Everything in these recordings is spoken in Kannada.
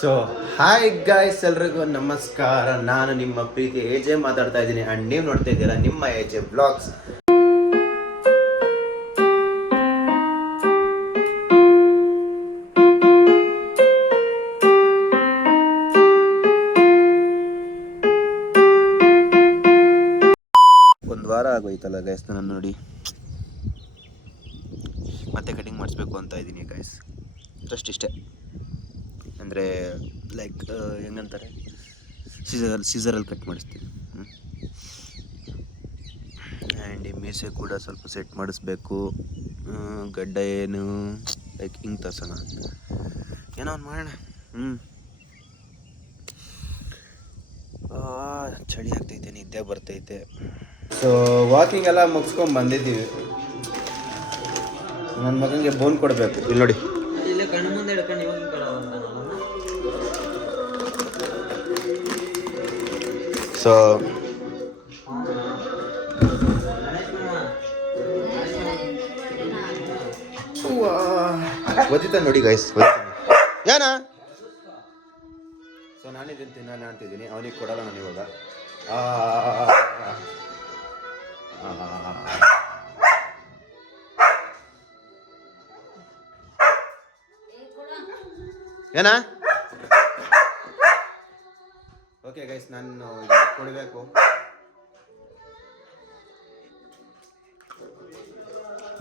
ಸೊ ಹಾಯ್ ಗಾಯ್ಸ್, ಎಲ್ರಿಗೂ ನಮಸ್ಕಾರ. ನಾನು ನಿಮ್ಮ ಪ್ರೀತಿ ಎಜೆ ಮಾತಾಡ್ತಾ ಇದ್ದೀನಿ ಆ್ಯಂಡ್ ನೀವು ನೋಡ್ತಾ ಇದ್ದೀರಾ ನಿಮ್ಮ ಎಜೆ ಬ್ಲಾಗ್ಸ್. ಒಂದು ವಾರ ಆಗೋಯ್ತಲ್ಲ ಗೈಸ್, ನಾನು ನೋಡಿ ಮತ್ತೆ ಕಟಿಂಗ್ ಮಾಡಿಸ್ಬೇಕು ಅಂತ ಇದ್ದೀನಿ ಗೈಸ್. ಜಸ್ಟ್ ಇಷ್ಟೇ, ಅಂದರೆ ಲೈಕ್ ಹೆಂಗಂತಾರೆ, ಸೀಸರಲ್ಲಿ ಕಟ್ ಮಾಡಿಸ್ತೀನಿ. ಆ್ಯಂಡ್ ಈ ಮೀಸೆ ಕೂಡ ಸ್ವಲ್ಪ ಸೆಟ್ ಮಾಡಿಸ್ಬೇಕು. ಗಡ್ಡ ಏನು ಲೈಕ್ ಹಿಂಗೆ ತರ್ಸೋಣ, ಏನೋ ಒಂದು ಮಾಡೋಣ. ಚಳಿ ಆಗ್ತೈತೆ, ನಿದ್ದೆ ಬರ್ತೈತೆ. ಸೊ ವಾಕಿಂಗ್ ಎಲ್ಲ ಮುಗಿಸ್ಕೊಂಡು ಬಂದಿದ್ದೀವಿ. ನನ್ನ ಮಗನಿಗೆ ಬೋನ್ ಕೊಡಬೇಕು. ಇಲ್ಲಿ ನೋಡಿ, ಕಣ್ಣು ಮುಂದೆ ಹಿಡ್ಕೊಂಡು ಇವಾಗ ಸೊ ಓದಿತ ನೋಡಿ ಗೈಸ್, ಏನಾ. ಸೊ ನಾನಿದ್ದೀನಿ ತಿನ್ನೋಣ ಅಂತಿದ್ದೀನಿ, ಅವನಿಗೆ ಕೊಡಲ್ಲ ನಾನು ಇವಾಗ. ಏನಾ ಓಕೆ ಗೈಸ್, ನಾನು ಕೊಡಬೇಕು.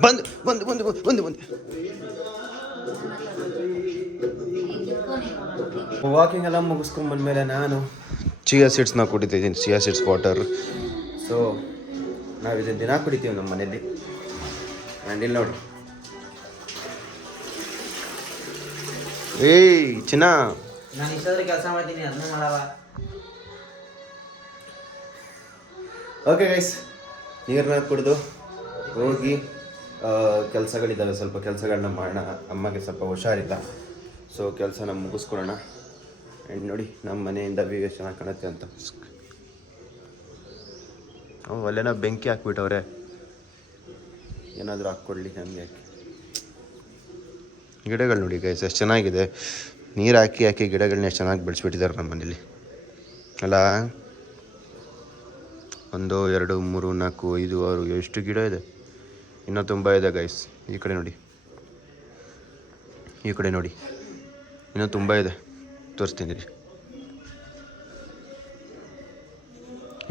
ಬಂದು ಬಂದು ಬಂದು ಬಂದು ಬಂದು ವಾಕಿಂಗ್ ಎಲ್ಲ ಮುಗಿಸ್ಕೊಂಡು ಬಂದಮೇಲೆ ನಾನು ಚಿಯಾ ಸೀಡ್ಸ್ನ ಕುಡಿತಿದ್ದೀನಿ, ಚಿಯಾ ಸೀಡ್ಸ್ ವಾಟರ್. ಸೊ ನಾವು ಇದನ್ನು ದಿನ ಕುಡಿತೀವಿ ನಮ್ಮ ಮನೇಲಿ. ಆ್ಯಂಡ್ ಇಲ್ಲಿ ನೋಡಿ, ಏಯ್ ಚಿನ್ನ, ನಾನು ಇಷ್ಟಾದ್ರೆ ಕೆಲಸ ಮಾಡ್ತೀನಿ, ಅದನ್ನೇ ಮಾಡಲ್ಲ. ಓಕೆ ಗೈಸ್, ನೀರನ್ನ ಕುಡಿದು ಹೋಗಿ ಕೆಲಸಗಳಿದ್ದಾವೆ, ಸ್ವಲ್ಪ ಕೆಲಸಗಳನ್ನ ಮಾಡೋಣ. ಅಮ್ಮಗೆ ಸ್ವಲ್ಪ ಹುಷಾರಿಲ್ಲ, ಸೊ ಕೆಲಸನ ಮುಗಿಸ್ಕೊಳ್ಳೋಣ. ಆ್ಯಂಡ್ ನೋಡಿ, ನಮ್ಮ ಮನೆಯಿಂದ ವ್ಯೂ ಚೆನ್ನಾಗಿ ಕಾಣುತ್ತೆ ಅಂತ. ಅಲ್ಲೇನೋ ಬೆಂಕಿ ಹಾಕ್ಬಿಟ್ಟವ್ರೆ, ಏನಾದರೂ ಹಾಕ್ಕೊಡ್ಲಿ ನಮಗೆ. ಹಾಕಿ ಗಿಡಗಳು ನೋಡಿ ಗೈಸ್ ಎಷ್ಟು ಚೆನ್ನಾಗಿದೆ. ನೀರು ಹಾಕಿ ಹಾಕಿ ಗಿಡಗಳನ್ನ ಎಷ್ಟು ಚೆನ್ನಾಗಿ ಬೆಳೆಸ್ಬಿಟ್ಟಿದ್ದಾರೆ ನಮ್ಮ ಮನೇಲಿ ಅಲ್ಲ. 1 2 3 4 5 6 ಎಷ್ಟು ಗಿಡ ಇದೆ, ಇನ್ನೂ ತುಂಬ ಇದೆ ಗೈಸ್. ಈ ಕಡೆ ನೋಡಿ, ಈ ಕಡೆ ನೋಡಿ, ಇನ್ನೂ ತುಂಬ ಇದೆ, ತೋರಿಸ್ತೀನಿ ರೀ.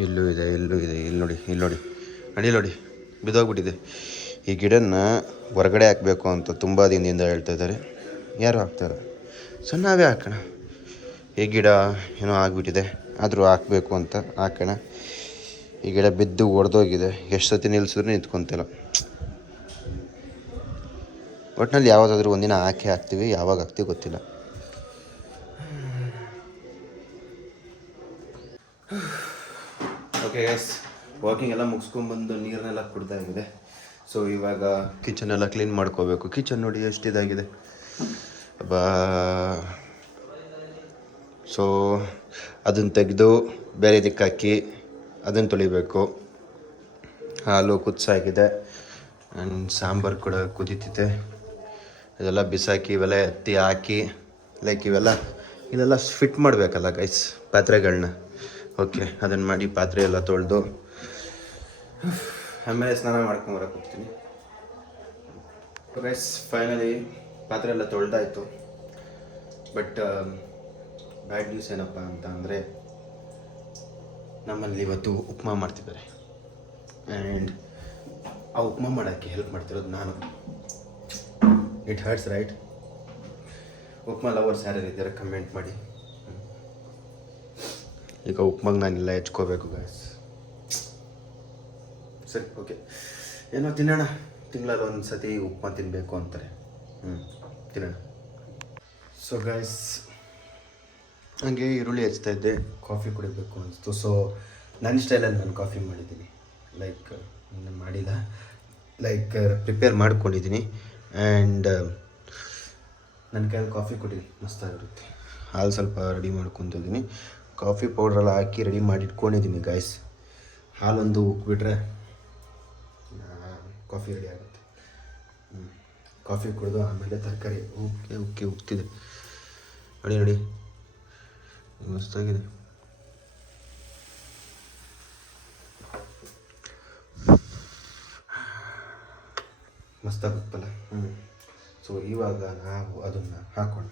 ಇಲ್ಲೂ ಇದೆ, ಇಲ್ಲೂ ಇದೆ, ಇಲ್ಲಿ ನೋಡಿ, ಇಲ್ಲಿ ನೋಡಿ, ಅಡಿ ನೋಡಿ, ಬಿದ್ದೋಗ್ಬಿಟ್ಟಿದೆ. ಈ ಗಿಡನ ಹೊರಗಡೆ ಹಾಕಬೇಕು ಅಂತ ತುಂಬ ದಿನದಿಂದ ಹೇಳ್ತಾ ಇದ್ದಾರೆ. ಯಾರು ಹಾಕ್ತಾರೆ? ಸೊ ನಾವೇ ಹಾಕೋಣ. ಈ ಗಿಡ ಏನೋ ಆಗಿಬಿಟ್ಟಿದೆ, ಆದರೂ ಹಾಕಬೇಕು ಅಂತ ಹಾಕೋಣ. ಈ ಗಿಡ ಬಿದ್ದು ಒಡೆದೋಗಿದೆ, ಎಷ್ಟು ಸತಿ ನಿಲ್ಲಿಸಿದ್ರು ನಿಂತ್ಕೊತಿಲ್ಲ. ಒಟ್ಟಿನಲ್ಲಿ ಯಾವುದಾದ್ರೂ ಒಂದಿನ ಹಾಕ್ತೀವಿ, ಯಾವಾಗ ಹಾಕ್ತೀವಿ ಗೊತ್ತಿಲ್ಲ. ಓಕೆ ಗೈಸ್, ವಾಕಿಂಗ್ ಎಲ್ಲ ಮುಗಿಸ್ಕೊಂಡ್ಬಂದು ನೀರನ್ನೆಲ್ಲ ಕುಡ್ತಾ ಇದೆ. ಸೊ ಇವಾಗ ಕಿಚನೆಲ್ಲ ಕ್ಲೀನ್ ಮಾಡ್ಕೋಬೇಕು. ಕಿಚನ್ ನೋಡಿ ಎಷ್ಟಿದಾಗಿದೆ ಬಾ. ಸೊ ಅದನ್ನು ತೆಗೆದು ಬೇರೆ ದಿಕ್ಕಾಕಿ ಅದನ್ನು ತೊಳಿಬೇಕು. ಹಾಲು ಕುದಿಸಾಗಿದೆ ಆ್ಯಂಡ್ ಸಾಂಬಾರು ಕೂಡ ಕುದೀತಿದೆ. ಇದೆಲ್ಲ ಬಿಸಾಕಿ ಇವೆಲ್ಲ ಎತ್ತಿ ಹಾಕಿ ಲೈಕ್ ಇದೆಲ್ಲ ಫಿಟ್ ಮಾಡಬೇಕಲ್ಲ ಗೈಸ್ ಪಾತ್ರೆಗಳನ್ನ. ಓಕೆ, ಅದನ್ನು ಮಾಡಿ ಪಾತ್ರೆ ಎಲ್ಲ ತೊಳೆದು ಆಮೇಲೆ ಸ್ನಾನ ಮಾಡ್ಕೊಂಬರಕ್ಕೆ ಹೋಗ್ತೀನಿ ಗೈಸ್. ಫೈನಲಿ ಪಾತ್ರೆ ಎಲ್ಲ ತೊಳೆದಾಯಿತು. ಬಟ್ ಬ್ಯಾಡ್ ನ್ಯೂಸ್ ಏನಪ್ಪ ಅಂತ ಅಂದರೆ, ನಮ್ಮಲ್ಲಿ ಇವತ್ತು ಉಪ್ಮಾ ಮಾಡ್ತಿದ್ದಾರೆ. ಆ್ಯಂಡ್ ಆ ಉಪ್ಮಾ ಮಾಡೋಕ್ಕೆ ಹೆಲ್ಪ್ ಮಾಡ್ತಿರೋದು ನಾನು. It hertz right? Upma lovers ಯಾರ್ಯಾರು ಇದ್ದಾರೆ ಕಮೆಂಟ್ ಮಾಡಿ. ಈಗ ಉಪ್ಮಾಗೆ ನಾನೆಲ್ಲ ಹೆಚ್ಕೋಬೇಕು ಗಾಯ್ಸ್. ಸರಿ, ಓಕೆ, ಏನೋ ತಿನ್ನೋಣ. ತಿಂಗಳಲ್ಲಿ ಒಂದು ಸತಿ ಉಪ್ಮಾ ತಿನ್ನಬೇಕು ಅಂತಾರೆ. ತಿನ್ನೋಣ. ಸೊ ಗಾಯ್ಸ್, ನನಗೆ ಈರುಳ್ಳಿ ಹೆಚ್ಚ್ತಾ ಇದ್ದೆ, ಕಾಫಿ ಕುಡಿಬೇಕು ಅನಿಸ್ತು. ಸೊ ನನ್ನ ಸ್ಟೈಲಲ್ಲಿ ನಾನು ಕಾಫಿ ಮಾಡಿದ್ದೀನಿ. ಲೈಕ್ ಮಾಡಿಲ್ಲ, ಲೈಕ್ ಪ್ರಿಪೇರ್ ಮಾಡ್ಕೊಂಡಿದ್ದೀನಿ. ಆ್ಯಂಡ್ ನನ್ನ ಕೈಯಲ್ಲಿ ಕಾಫಿ ಕುಡಿ ಮಸ್ತಾಗಿರುತ್ತೆ. ಹಾಲು ಸ್ವಲ್ಪ ರೆಡಿ ಮಾಡ್ಕೊತಿದ್ದೀನಿ. ಕಾಫಿ ಪೌಡ್ರೆಲ್ಲ ಹಾಕಿ ರೆಡಿ ಮಾಡಿ ಇಟ್ಕೊಂಡಿದ್ದೀನಿ ಗಾಯ್ಸ್. ಹಾಲೊಂದು ಉಕ್ಬಿಟ್ರೆ ಕಾಫಿ ರೆಡಿ ಆಗುತ್ತೆ. ಕಾಫಿ ಕುಡಿದು ಆಮೇಲೆ ತರಕಾರಿ ಉಕ್ತಿದೆ ನೋಡಿ ನೋಡಿ ಮಸ್ತಾಗಿದೆ. ಮಸ್ತಾಗುತ್ತಲ್ಲ. ಸೊ ಇವಾಗ ನಾವು ಅದನ್ನು ಹಾಕೋಣ.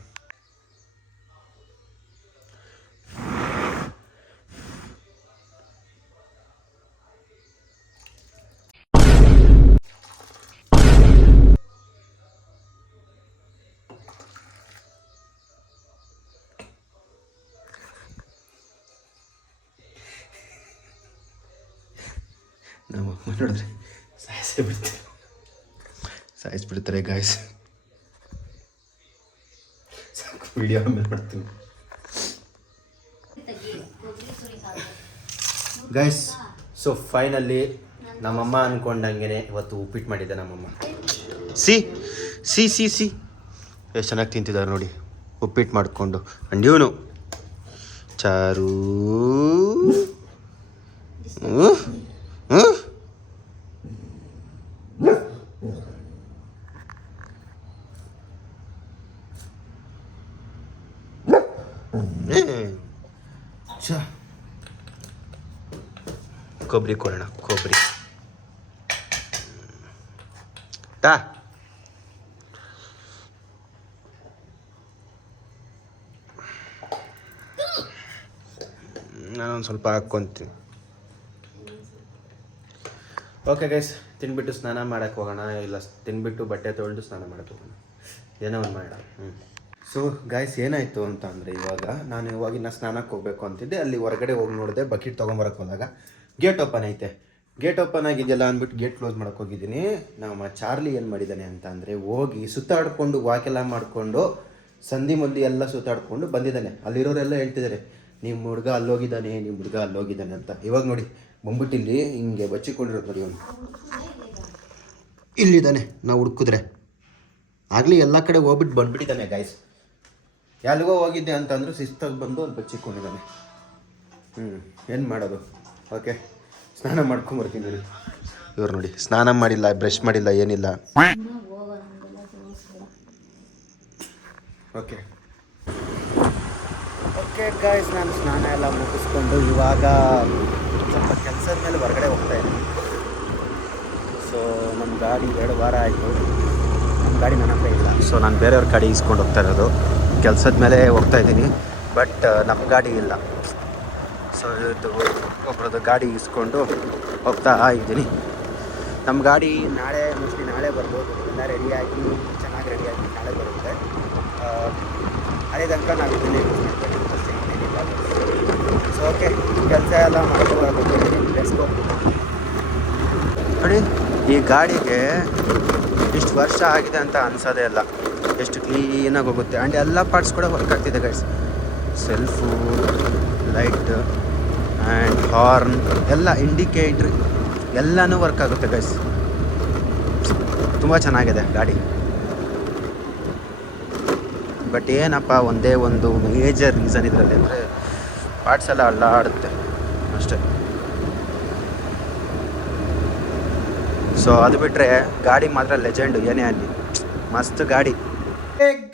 ನಮ್ಮ ಅಮ್ಮ ನೋಡಿದ್ರೆ ಸಾಯಿಸ್ಬಿಡ್ತಾರೆ ಗಾಯ್ಸ್. ಸಾಕು, ವಿಡಿಯೋ ಆಮೇಲೆ ಮಾಡ್ತೀನಿ ಗೈಸ್. ಸೊ ಫೈನಲಿ ನಮ್ಮಮ್ಮ ಅಂದ್ಕೊಂಡಂಗೆ ಇವತ್ತು ಉಪ್ಪಿಟ್ಟು ಮಾಡಿದ್ದೆ ನಮ್ಮಮ್ಮ. ಸಿ ಸಿ ಸಿ ಸಿ ಎಷ್ಟು ಚೆನ್ನಾಗಿ ತಿಂತಿದ್ದಾರೆ ನೋಡಿ ಉಪ್ಪಿಟ್ಟು ಮಾಡಿಕೊಂಡು. ಅಂಡ್ ಇವನು ಚಾರು ಕೊಬ್ಬರಿ ಕೊಡೋಣ. ಕೊಬ್ಬರಿ ತಾ ನಾನೊಂದು ಸ್ವಲ್ಪ ಹಾಕ್ಕೊಂತೀನಿ. ಓಕೆ ಗೈಸ್, ತಿನ್ಬಿಟ್ಟು ಸ್ನಾನ ಮಾಡೋಕ್ಕೆ ಹೋಗೋಣ. ಇಲ್ಲ ತಿನ್ಬಿಟ್ಟು ಬಟ್ಟೆ ತೊಗೊಂಡು ಸ್ನಾನ ಮಾಡೋಕ್ಕೆ ಹೋಗೋಣ. ಏನೋ ಒಂದು ಮಾಡೋಣ. ಸೊ ಗಾಯ್ಸ್, ಏನಾಯಿತು ಅಂತ ಅಂದರೆ ನಾನು ಇವಾಗಿನ ಸ್ನಾನಕ್ಕೆ ಹೋಗಬೇಕು ಅಂತಿದ್ದೆ. ಅಲ್ಲಿ ಹೊರಗಡೆ ಹೋಗಿ ನೋಡಿದೆ, ಬಕೆಟ್ ತೊಗೊಂಬರಕ್ಕೆ ಹೋದಾಗ ಗೇಟ್ ಓಪನ್ ಐತೆ. ಗೇಟ್ ಓಪನ್ ಆಗಿದೆಯಲ್ಲ ಅಂದ್ಬಿಟ್ಟು ಗೇಟ್ ಕ್ಲೋಸ್ ಮಾಡೋಕ್ಕೆ ಹೋಗಿದ್ದೀನಿ. ನಮ್ಮ ಚಾರ್ಲಿ ಏನು ಮಾಡಿದ್ದಾನೆ ಅಂತ ಅಂದರೆ ಹೋಗಿ ಸುತ್ತಾಡಿಕೊಂಡು ವಾಕೆಲ್ಲ ಮಾಡಿಕೊಂಡು ಸಂಧಿ ಮಂದಿ ಎಲ್ಲ ಸುತ್ತಾಡಿಕೊಂಡು ಬಂದಿದ್ದಾನೆ. ಅಲ್ಲಿರೋರೆಲ್ಲ ಹೇಳ್ತಿದ್ದಾರೆ, ನಿಮ್ಮ ಹುಡುಗ ಅಲ್ಲೋಗಿದ್ದಾನೆ, ನಿಮ್ಮ ಹುಡುಗ ಅಲ್ಲೋಗಿದ್ದಾನೆ ಅಂತ. ಇವಾಗ ನೋಡಿ ಬಂದ್ಬಿಟ್ಟು ಇಲ್ಲಿ ಹಿಂಗೆ ಬಚ್ಚಿಕೊಂಡಿರೋದು ನೋಡಿ. ಅವನು ಇಲ್ಲಿದ್ದಾನೆ. ನಾವು ಹುಡುಕಿದ್ರೆ ಆಗಲಿ ಎಲ್ಲ ಕಡೆ ಹೋಗ್ಬಿಟ್ಟು ಬಂದುಬಿಟ್ಟಿದ್ದಾನೆ ಗಾಯ್ಸ್. ಎಲ್ಲಿಗೋ ಹೋಗಿದ್ದೆ ಅಂತಂದ್ರೆ ಶಿಸ್ತಾಗಿ ಬಂದು ಅಲ್ಲಿ ಬಚ್ಚಿಕೊಂಡಿದ್ದಾನೆ. ಏನು ಮಾಡೋದು? ಓಕೆ, ಸ್ನಾನ ಮಾಡ್ಕೊಂಬರ್ತೀನಿ. ಇವ್ರು ನೋಡಿ ಸ್ನಾನ ಮಾಡಿಲ್ಲ, ಬ್ರಷ್ ಮಾಡಿಲ್ಲ, ಏನಿಲ್ಲ. ಓಕೆ ಓಕೆ ಗಾಯ್ಸ್, ನಾನು ಸ್ನಾನ ಎಲ್ಲ ಮುಗಿಸ್ಕೊಂಡು ಇವಾಗ ಸ್ವಲ್ಪ ಕೆಲಸದ ಮೇಲೆ ಹೊರಗಡೆ ಹೋಗ್ತಾ ಇದ್ದೀನಿ. ಸೊ ನಮ್ಮ ಗಾಡಿ 2 ವಾರ ಆಯಿತು. ನಮ್ಮ ಗಾಡಿ ನನ್ನ ಹತ್ರ ಇಲ್ಲ. ಸೊ ನಾನು ಬೇರೆಯವ್ರ ಗಾಡಿ ಇಸ್ಕೊಂಡು ಹೋಗ್ತಾ ಇರೋದು. ಕೆಲಸದ ಮೇಲೆ ಹೋಗ್ತಾ ಇದ್ದೀನಿ, ಬಟ್ ನಮ್ಮ ಗಾಡಿ ಇಲ್ಲ. ಸೊ ಇದು ಒಬ್ಬರದ್ದು ಗಾಡಿ ಇಸ್ಕೊಂಡು ಹೋಗ್ತಾ ಇದ್ದೀನಿ. ನಮ್ಮ ಗಾಡಿ ಮೋಸ್ಟ್ಲಿ ನಾಳೆ ಬರ್ಬೋದು. ಎಲ್ಲ ರೆಡಿಯಾಗಿ ಚೆನ್ನಾಗಿ ರೆಡಿಯಾಗಿ ನಾಳೆ ಬರುತ್ತೆ. ಅದೇ ತನಕ ನಾವು ಇದನ್ನೇ ಯೂಸ್ ಮಾಡಬೇಕು ಅಷ್ಟೇ, ಇನ್ನೇನಿಲ್ಲ. ಸೊ ಓಕೆ, ಕೆಲಸ ಎಲ್ಲ ಮಾಡ್ಕೊಂಡು ಲೆಟ್ಸ್ ಗೋ. ನೋಡಿ, ಈ ಗಾಡಿಗೆ ಇಷ್ಟು ವರ್ಷ ಆಗಿದೆ ಅಂತ ಅನ್ಸೋದೇ ಇಲ್ಲ. ಎಷ್ಟು ಕ್ಲೀನಾಗಿ ಹೋಗುತ್ತೆ. ಆ್ಯಂಡ್ ಎಲ್ಲ ಪಾರ್ಟ್ಸ್ ಕೂಡ ವರ್ಕ್ ಆಗ್ತಿದೆ guys. Self, light and horn ಎಲ್ಲ, ಇಂಡಿಕೇಟ್ರ್ ಎಲ್ಲನೂ ವರ್ಕ್ ಆಗುತ್ತೆ ಗೈಸ್. ತುಂಬ ಚೆನ್ನಾಗಿದೆ ಗಾಡಿ. ಬಟ್ ಏನಪ್ಪ, ಒಂದೇ ಒಂದು ಮೇಜರ್ ರೀಸನ್ ಇದರಲ್ಲಿ ಅಂದರೆ ಪಾರ್ಟ್ಸ್ ಎಲ್ಲ ಅಲ್ಲಾಡುತ್ತೆ ಅಷ್ಟೇ. ಸೊ ಅದು ಬಿಟ್ಟರೆ ಗಾಡಿ ಮಾತ್ರ ಲೆಜೆಂಡು, ಏನೇ ಅಲ್ಲಿ ಮಸ್ತ್ ಗಾಡಿ.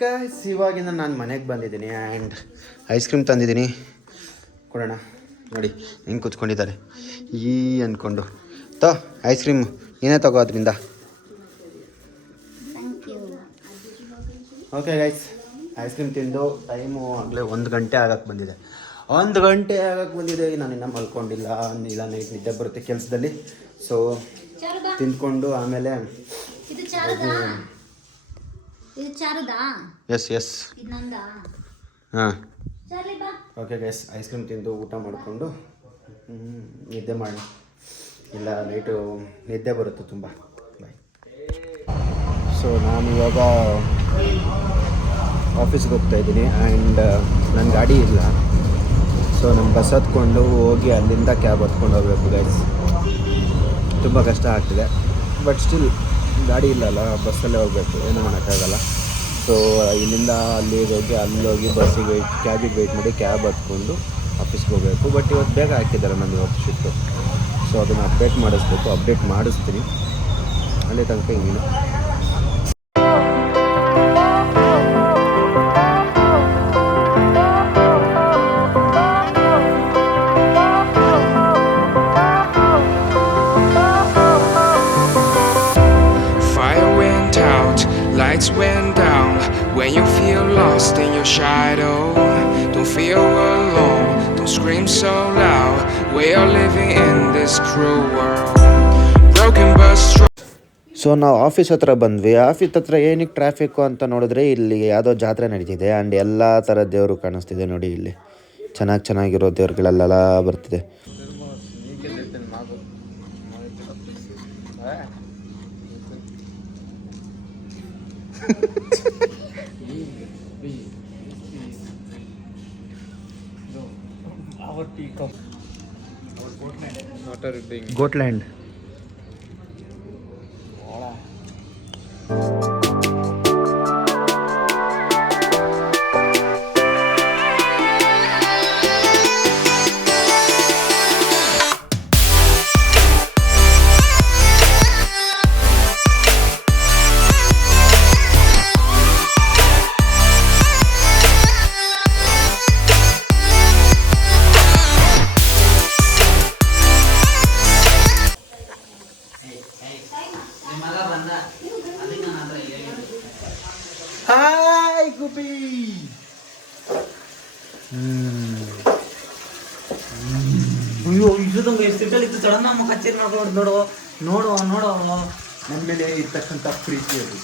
ಗೈಸ್, ಇವಾಗಿಂದ ನಾನು ಮನೆಗೆ ಬಂದಿದ್ದೀನಿ ಆ್ಯಂಡ್ ಐಸ್ ಕ್ರೀಮ್ ತಂದಿದ್ದೀನಿ. ಕೊಡೋಣ. ನೋಡಿ ಹೆಂಗೆ ಕೂತ್ಕೊಂಡಿದ್ದಾರೆ ಅಂದ್ಕೊಂಡು. ಐಸ್ ಕ್ರೀಮ್ ಏನೇ ತಗೋ ಅದರಿಂದ. ಓಕೆ ಗೈಸ್, ಐಸ್ ಕ್ರೀಮ್ ತಿಂದು ಟೈಮು ಆಗಲೇ 1 ಗಂಟೆ ಆಗಕ್ಕೆ ಬಂದಿದೆ. 1 ಗಂಟೆ ಆಗಕ್ಕೆ ಬಂದಿದೆ. ನಾನು ಇನ್ನೂ ಮಲ್ಕೊಂಡಿಲ್ಲ. ಇಲ್ಲ, ನೈಟ್ ನಿದ್ದೆ ಬರುತ್ತೆ ಕೆಲಸದಲ್ಲಿ. ಸೊ ತಿಂದ್ಕೊಂಡು ಆಮೇಲೆ ಎಸ್ ಹಾಂ ಓಕೆ ಗೈಸ್, ಐಸ್ ಕ್ರೀಮ್ ತಿಂದು ಊಟ ಮಾಡಿಕೊಂಡು ನಿದ್ದೆ ಮಾಡಿ. ಇಲ್ಲ ನೈಟು ನಿದ್ದೆ ಬರುತ್ತೆ ತುಂಬ. ಬಾಯ್. ಸೊ ನಾನು ಇವಾಗ ಆಫೀಸ್ಗೆ ಹೋಗ್ತಾಯಿದ್ದೀನಿ ಆ್ಯಂಡ್ ನನ್ನ ಗಾಡಿ ಇಲ್ಲ. ಸೊ ನಾನು ಬಸ್ ಹತ್ಕೊಂಡು ಹೋಗಿ ಅಲ್ಲಿಂದ ಕ್ಯಾಬ್ ಹತ್ಕೊಂಡು ಹೋಗಬೇಕು ಗೈಸ್. ತುಂಬ ಕಷ್ಟ ಆಗ್ತಿದೆ, ಬಟ್ ಸ್ಟಿಲ್ ಗಾಡಿ ಇಲ್ಲಲ್ಲ, ಬಸ್ಸಲ್ಲೇ ಹೋಗಬೇಕು, ಏನೂ ಮಾಡೋಕ್ಕಾಗಲ್ಲ. ಸೊ ಇಲ್ಲಿಂದ ಅಲ್ಲೋಗಿ ಬಸ್ಸಿಗೆ ಕ್ಯಾಬಿಗೆ ವೆಯ್ಟ್ ಮಾಡಿ ಕ್ಯಾಬ್ ಹತ್ಕೊಂಡು ಆಫೀಸ್ಗೆ ಹೋಗಬೇಕು. ಬಟ್ ಇವತ್ತು ಬೇಗ ಹಾಕಿದ್ದಾರೆ ನಾನು ಇವತ್ತು ಶಿಫ್ಟು. ಸೊ ಅದನ್ನು ಅಪ್ಡೇಟ್ ಮಾಡಿಸ್ತೀನಿ. ಅಲ್ಲಿ ತನಕ ಹಿಂಗೇನು. your shadow. Don't feel alone, don't scream so loud. We are living in this cruel world. Broken but strong. So ನಾವು ಆಫೀಸ್ ಹತ್ರ ಬಂದ್ವಿ. ಆಫೀಸ್ ಹತ್ರ ಏನಕ್ಕೆ ಟ್ರಾಫಿಕ್ಕು ಅಂತ ನೋಡಿದ್ರೆ ಇಲ್ಲಿ ಯಾವುದೋ ಜಾತ್ರೆ ನಡೀತಿದೆ ಆ್ಯಂಡ್ ಎಲ್ಲ ಥರ ದೇವರು ಕಾಣಿಸ್ತಿದೆ ನೋಡಿ. ಇಲ್ಲಿ ಚೆನ್ನಾಗಿರೋ ದೇವ್ರುಗಳೆಲ್ಲ ಬರ್ತಿದೆ. ಗೋಟ್ಲ್ಯಾಂಡ್ ನಿಮ್ಮ ಮಗ ಬಂದ ಅದಕ್ಕೆ ನಾನು ಹತ್ರ ಹೇಳಿದ್ದೆ. ಹಾಯ್ ಗುಬ್ಬಿ. ಅಯ್ಯೋ ಇದು ತುಂಬ ಎಷ್ಟು ಇತ್ತು ಸಡನ್ ನಮ್ಮ ಕಚೇರಿ ಮಾಡ್ಕೊಂಡು ನೋಡು ನನ್ನ ಮೇಲೆ ಇರ್ತಕ್ಕಂಥ ಪ್ರೀತಿ ಅದು.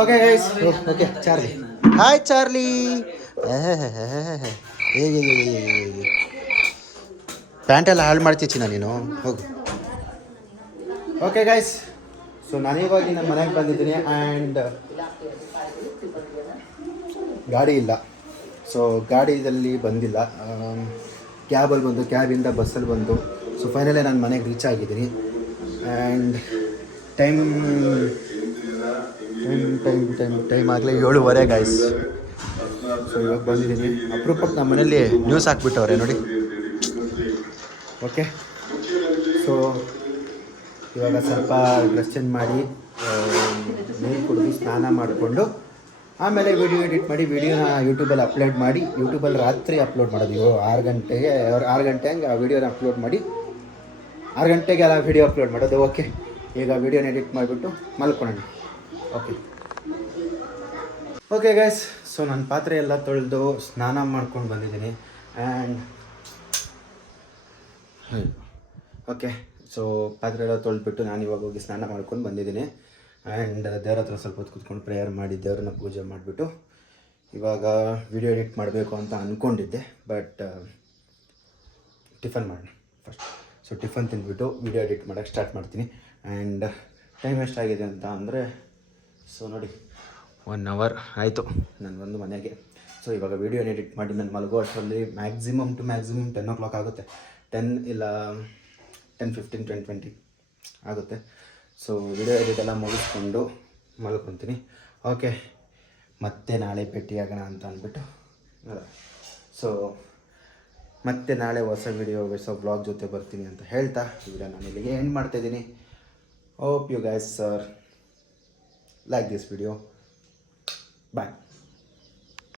Okay guys, okay Charlie. Hi Charlie. ಪ್ಯಾಂಟೆಲ್ಲ ಹಾಳು ಮಾಡ್ತಿಚ್ಚಿನ ನೀನು, ಹೋಗು. ಓಕೆ ಗೈಸ್, ಸೊ ನಾನಿವಾಗ ನಮ್ಮ ಮನೆಗೆ ಬಂದಿದ್ದೀನಿ ಆ್ಯಂಡ್ ಗಾಡಿ ಇಲ್ಲ. ಸೊ ಗಾಡಿಯಲ್ಲಿ ಬಂದಿಲ್ಲ, ಕ್ಯಾಬಲ್ಲಿ ಬಂದು, ಕ್ಯಾಬಿಂದ ಬಸ್ಸಲ್ಲಿ ಬಂದು. ಸೊ ಫೈನಲಿ ನಾನು ಮನೆಗೆ ರೀಚ್ ಆಗಿದ್ದೀನಿ ಆ್ಯಂಡ್ ಟೈಮ್ ಆಗಲೇ 7:15 ಗೈಸ್. ಸೊ ಇವಾಗ ಬಂದಿದ್ದೀನಿ. ಅಪರೂಪಕ್ಕೆ ನಮ್ಮ ಮನೇಲಿ ನ್ಯೂಸ್ ಹಾಕ್ಬಿಟ್ಟವ್ರೆ ನೋಡಿ. ಓಕೆ, ಸೊ ಇವಾಗ ಸ್ವಲ್ಪ ಡ್ರೆಸ್ ಚೇಂಜ್ ಮಾಡಿ ನೀರು ಕುಡಿದು ಸ್ನಾನ ಮಾಡಿಕೊಂಡು ಆಮೇಲೆ ವಿಡಿಯೋ ಎಡಿಟ್ ಮಾಡಿ ವಿಡಿಯೋನ ಯೂಟ್ಯೂಬಲ್ಲಿ ಅಪ್ಲೋಡ್ ಮಾಡಿ, ಯೂಟ್ಯೂಬಲ್ಲಿ ರಾತ್ರಿ ಅಪ್ಲೋಡ್ ಮಾಡೋದು. 6 ಗಂಟೆಗೆ 6 ಗಂಟೆ ಹಂಗೆ ಆ ವಿಡಿಯೋನ ಅಪ್ಲೋಡ್ ಮಾಡಿ 6 ಗಂಟೆಗೆ ಆ ವಿಡಿಯೋ ಅಪ್ಲೋಡ್ ಮಾಡೋದು. ಓಕೆ, ಈಗ ವಿಡಿಯೋನ ಎಡಿಟ್ ಮಾಡಿಬಿಟ್ಟು ಮಲ್ಕೊಳ್ಳೋಣ. ಓಕೆ ಗೈಸ್, ಸೊ ನನ್ನ ಪಾತ್ರೆ ಎಲ್ಲ ತೊಳೆದು ಸ್ನಾನ ಮಾಡ್ಕೊಂಡು ಬಂದಿದ್ದೀನಿ ಆ್ಯಂಡ್ ಓಕೆ, ಸೊ ಪಾತ್ರೆ ಎಲ್ಲ ತೊಳೆದ್ಬಿಟ್ಟು ನಾನು ಇವಾಗ ಹೋಗಿ ಸ್ನಾನ ಮಾಡ್ಕೊಂಡು ಬಂದಿದ್ದೀನಿ ಆ್ಯಂಡ್ ದೇವ್ರ ಹತ್ರ ಸ್ವಲ್ಪ ಹೊತ್ತು ಕೂತ್ಕೊಂಡು ಪ್ರೇಯರ್ ಮಾಡಿ ದೇವ್ರನ್ನ ಪೂಜೆ ಮಾಡಿಬಿಟ್ಟು ಇವಾಗ ವಿಡಿಯೋ ಎಡಿಟ್ ಮಾಡಬೇಕು ಅಂತ ಅಂದ್ಕೊಂಡಿದ್ದೆ. ಬಟ್ ಟಿಫನ್ ಮಾಡೋಣ ಫಸ್ಟ್. ಸೊ ಟಿಫನ್ ತಿಂದ್ಬಿಟ್ಟು ವಿಡಿಯೋ ಎಡಿಟ್ ಮಾಡೋಕ್ಕೆ ಸ್ಟಾರ್ಟ್ ಮಾಡ್ತೀನಿ. ಆ್ಯಂಡ್ ಟೈಮ್ ಎಷ್ಟಾಗಿದೆ ಅಂತ ಅಂದರೆ, ಸೊ ನೋಡಿ 1 hour ಆಯಿತು ನಾನು ಬಂದು ಮನೆಗೆ. ಸೊ ಇವಾಗ ವಿಡಿಯೋ ಎಡಿಟ್ ಮಾಡಿ ನಾನು ಮಲಗೋ ಅಷ್ಟರಲ್ಲಿ ಮ್ಯಾಕ್ಸಿಮಮ್ 10 o'clock ಆಗುತ್ತೆ. 10 ಇಲ್ಲ 10:15 10:20 ಆಗುತ್ತೆ. ಸೊ ವಿಡಿಯೋ ಎಡಿಟ್ ಎಲ್ಲ ಮುಗಿಸ್ಕೊಂಡು ಮಲ್ಕೊತೀನಿ. ಓಕೆ, ಮತ್ತೆ ನಾಳೆ ಭೇಟಿಯಾಗೋಣ ಅಂತ ಅಂದ್ಬಿಟ್ಟು, ಸೊ ಮತ್ತೆ ನಾಳೆ ಹೊಸ ವಿಡಿಯೋ ಹೊಸ ವ್ಲಾಗ್ ಜೊತೆ ಬರ್ತೀನಿ ಅಂತ ಹೇಳ್ತಾ ವಿಡಿಯೋ ನಾನು ಇಲ್ಲಿಗೆ ಎಂಡ್ ಮಾಡ್ತಾಯಿದ್ದೀನಿ. Hope you guys like this video. Bye.